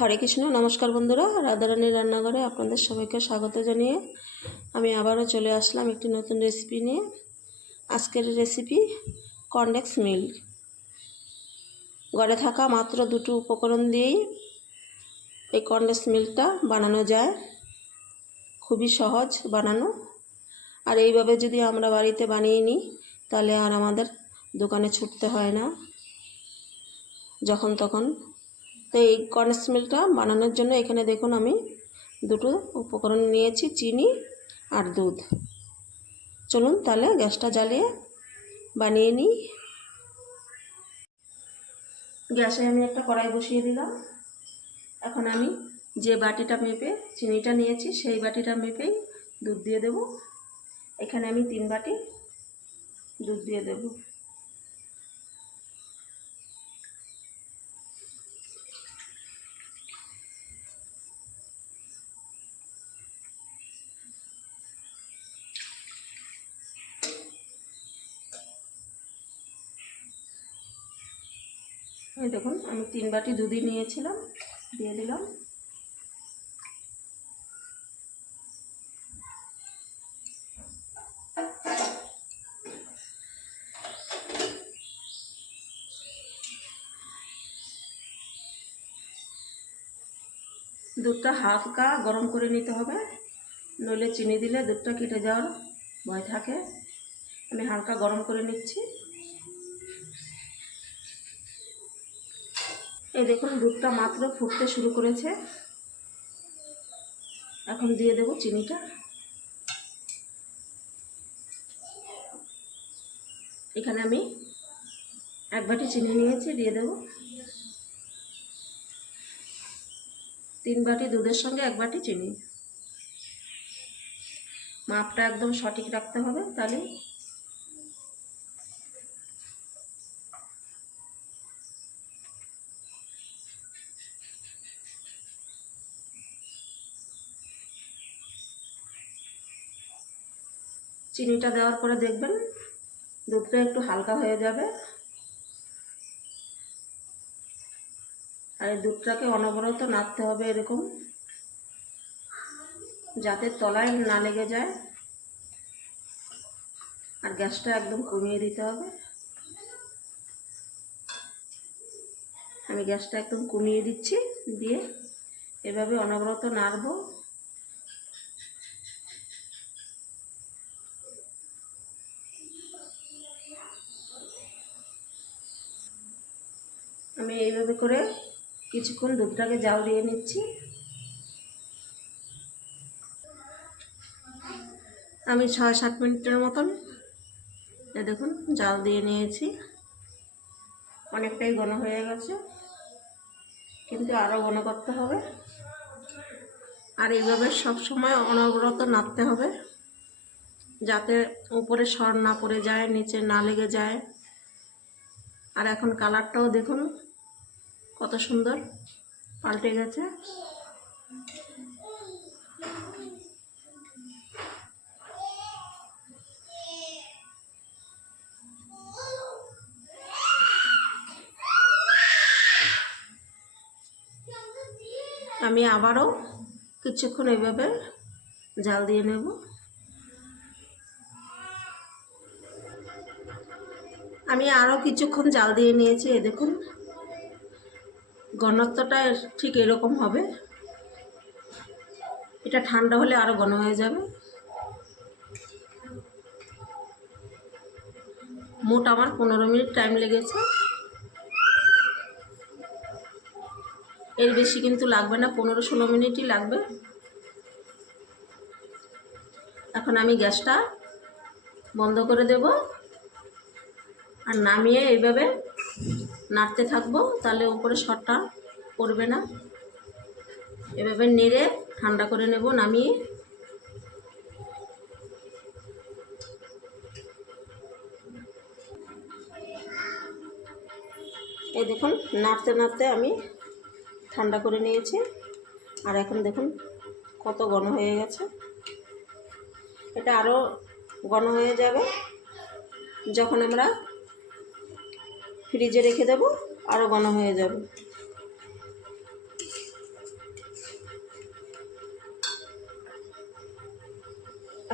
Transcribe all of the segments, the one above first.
হরে কৃষ্ণ। নমস্কার বন্ধুরা, রাধারানীর রান্নাঘরে আপনাদের সবাইকে স্বাগত জানিয়ে আমি আবারও চলে আসলাম একটি নতুন রেসিপি নিয়ে। আজকের রেসিপি কর্নডেক্স মিল্ক। ঘরে থাকা মাত্র দুটো উপকরণ দিয়েই এই কর্নডেক্স মিল্কটা বানানো যায়। খুবই সহজ বানানো, আর এইভাবে যদি আমরা বাড়িতে বানিয়ে নিই তাহলে আর আমাদের দোকানে ছুটতে হয় না যখন তখন। তো এই কর্নডেক্স মিল্কটা বানানোর জন্য এখানে দেখুন আমি দুটো উপকরণ নিয়েছি, চিনি আর দুধ। চলুন তাহলে গ্যাসটা জ্বালিয়ে বানিয়ে নিই। গ্যাসে আমি একটা কড়াই বসিয়ে দিলাম। এখন আমি যে বাটিটা মেপে চিনিটা নিয়েছি সেই বাটিটা মেপেই দুধ দিয়ে দেব। এখানে আমি 3 বাটি দুধ দিয়ে দেব। এই দেখুন আমি 3 বাটি দুধই নিয়েছিলাম, দিয়ে দিলাম। দুধটা হালকা গরম করে নিতে হবে, নইলে চিনি দিলে দুধটা কেটে যাওয়ার ভয় থাকে। আমি হালকা গরম করে নিচ্ছি। এই দেখুন দুধটা মাত্র ফুটতে শুরু করেছে। এখন দিয়ে দেব চিনিটা। এখানে আমি 1 বাটি চিনি নিয়েছি, দিয়ে দেব। 3 বাটি দুধের সঙ্গে 1 বাটি চিনি। মাপটা একদম সঠিক রাখতে হবে, তাহলে চিনিটা দেওয়ার পরে দেখবেন দুধটা একটু হালকা হয়ে যাবে। আর এই দুধটাকে অনবরত নাড়তে হবে এরকম, যাতে তলায় না লেগে যায়। আর গ্যাসটা একদম কমিয়ে দিতে হবে। আমি গ্যাসটা একদম কমিয়ে দিচ্ছি, দিয়ে এভাবে অনবরত নাড়বো। আমি এইভাবে করে কিছুক্ষণ দুধটাকে জাল দিয়ে নিচ্ছি। আমি 6-7 মিনিটের মতন দেখুন জাল দিয়ে নিয়েছি। অনেকটাই ঘন হয়ে গেছে, কিন্তু আরও ঘন করতে হবে। আর এইভাবে সবসময় অনবরত নাড়তে হবে, যাতে উপরে সর না পড়ে যায়, নিচে না লেগে যায়। আর এখন কালারটাও দেখুন কত সুন্দর পাল্টে গেছে। আমি আবারও কিছুক্ষণ এইভাবে জাল দিয়ে নেব। আমি আরও কিছুক্ষণ জাল দিয়ে নিয়েছি। এই দেখুন ঘনত্বটা ঠিক এরকম হবে। এটা ঠান্ডা হলে আরও ঘন হয়ে যাবে। মোট আমার 15 মিনিট টাইম লেগেছে। এর বেশি কিন্তু লাগবে না, 15-16 মিনিটই লাগবে। এখন আমি গ্যাসটা বন্ধ করে দেব আর নামিয়ে এইভাবে নাড়তে থাকবো, তাহলে উপরে সরটা পড়বে না। এভাবে নেড়ে ঠান্ডা করে নেব নামিয়ে। এই দেখুন নাড়তে নাড়তে আমি ঠান্ডা করে নিয়েছি। আর এখন দেখুন কত ঘন হয়ে গেছে। এটা আরও ঘন হয়ে যাবে যখন আমরা ফ্রিজে রেখে দেব, আরও ঘন হয়ে যাবে।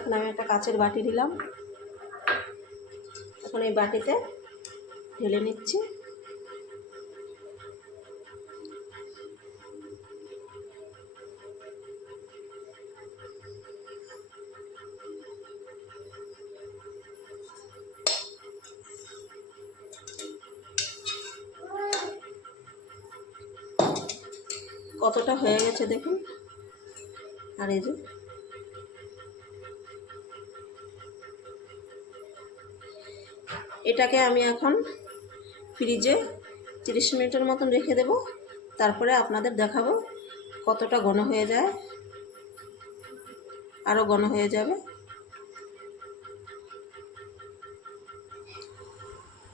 এখন আমি একটা কাচের বাটি নিলাম। এখন এই বাটিতে ঢেলে নিচ্ছি। কতটা হয়ে গেছে দেখুন। আর এই যে এটাকে আমি এখন ফ্রিজে 30 মিনিটের মতন রেখে দেব। তারপরে আপনাদের দেখাবো কতটা ঘন হয়ে যায়, আরও ঘন হয়ে যাবে।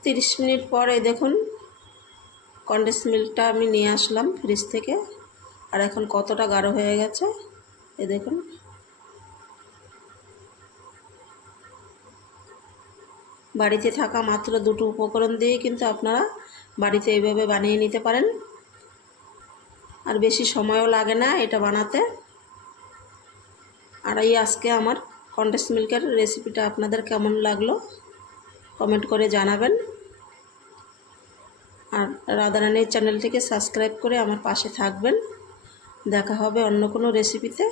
30 মিনিট পরে দেখুন কনডেন্স মিল্কটা আমি নিয়ে আসলাম ফ্রিজ থেকে। আর এখন কতটা গাঢ় হয়ে গেছে এই দেখুন। বাড়িতে থাকা মাত্র দুটো উপকরণ দিয়ে কিন্তু আপনারা বাড়িতে এইভাবে বানিয়ে নিতে পারেন। আর বেশি সময়ও লাগে না এটা বানাতে। আর এই আজকে আমার কনডেন্স মিল্কের রেসিপিটা আপনাদের কেমন লাগলো কমেন্ট করে জানাবেন। আর রাধারানীর চ্যানেলটিকে সাবস্ক্রাইব করে আমার পাশে থাকবেন। দেখা হবে অন্য কোনো রেসিপিতে।